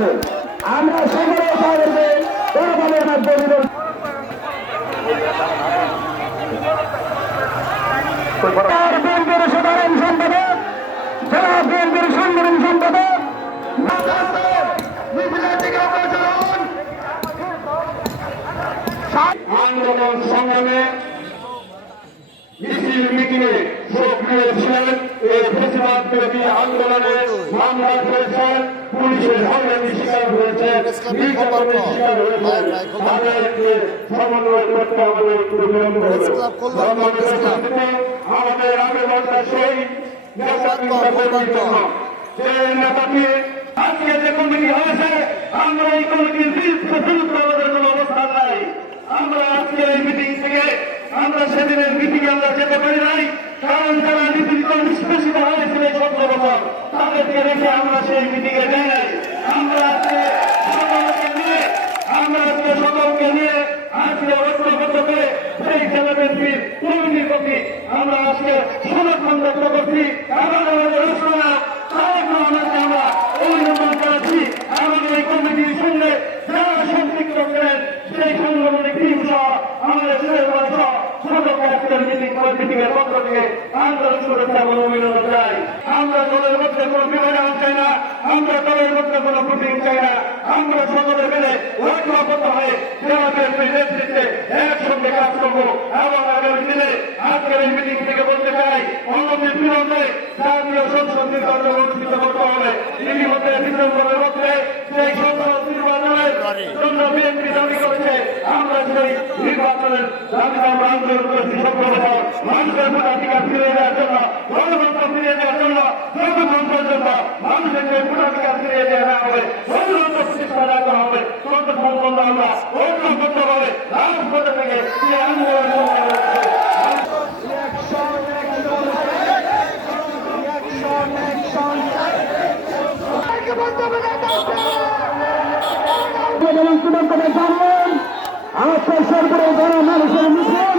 হয়েছে। আমরা সকলে তাদেরকে বড়ভাবে মাধ্যমে বিএনপির সাধারণ সম্পাদক, জেলা বিএনপির সাংগঠনিক সম্পাদক আন্দোলন সংগ্রামে মিছিল মিটিংয়ে সক্রিয় ছিলেন। এই প্রতিবাদ বিরোধী আন্দোলনে মামলা করেছেন, পুলিশের হামলার শিকার হয়েছে, নির্যাতনের শিকার হয়েছে। তাদেরকে সমন্বয় করতে হবে, একটু বিলম্ব হবে। আমাদের আবেদনটা সেই নেতাকর্মীর জন্য, যে নেতাকে আজকে যে কমিটি হয়েছে, আমরা এই কমিটির বিরুদ্ধে আমাদের কোনো অবস্থান নাই। আমরা আজকে এই মিটিং থেকে আমরা সেদিনের মিটিং আমরা যেতে পারি নাই, কারণ যারা নিপীড়িত নিষ্পেষিত হয়েছিল এই 17 বছর, তাদেরকে রেখে আমরা সেই মিটিং এ যাই নাই। আমরা আজকে সকলকে নিয়ে আজকে ঐক্যবদ্ধ করে সেই জেলাবিএনপির কমিটির প্রতি আমরা আজকে সমর্থন ব্যক্ত করছি। আমাদের ঘোষণা আমরা অভিনন্দন জানাচ্ছি। আমাদের এই কমিটির সঙ্গে যারা সম্পৃক্ত করেন সেই সাংগঠনিক টিম সহ আমাদের সকলকে আজকের মিটিং এর পক্ষ থেকে আন্দোলন শুভেচ্ছা এবং অভিনন্দন চাই। আমরা দলের মধ্যে কোনো বিভাজন চাই না, আমরা দলের মধ্যে কোনো ভোটিং চাই না। আমরা সকলে মিলে ঐক্যবদ্ধ হয়ে জেলাবিএনপির নেতৃত্বে একসঙ্গে কাজ করবো এবং আগামী দিনে আজকের এই মিটিং থেকে বলতে চাই, অনতির বিলম্বে জাতীয় সংসদ নির্বাচন অনুষ্ঠিত করতে হবে। ইতিমধ্যে ডিসেম্বরের মধ্যে সেই সংসদ নির্বাচনের জন্য বিএনপি দাবি করেছে। আমরা সেই নির্বাচনের দাবি আমরা আন্দোলন করেছি 17 বছর। মানুষের ভোটাধিকার ফিরিয়ে দেওয়ার জন্য, গণতন্ত্র ফিরিয়ে দেওয়ার জন্য, যতক্ষণ পর্যন্ত মানুষের যে ভোটাধিকার ফিরিয়ে দেওয়া না হবে, গণতন্ত্র প্রতিষ্ঠা না করা হবে, ততক্ষণ পর্যন্ত আমরা ঐক্যবদ্ধভাবে রাজপথে থেকে এই আন্দোলন আজকে সরকারের দ্বারা মানুষের মিছিল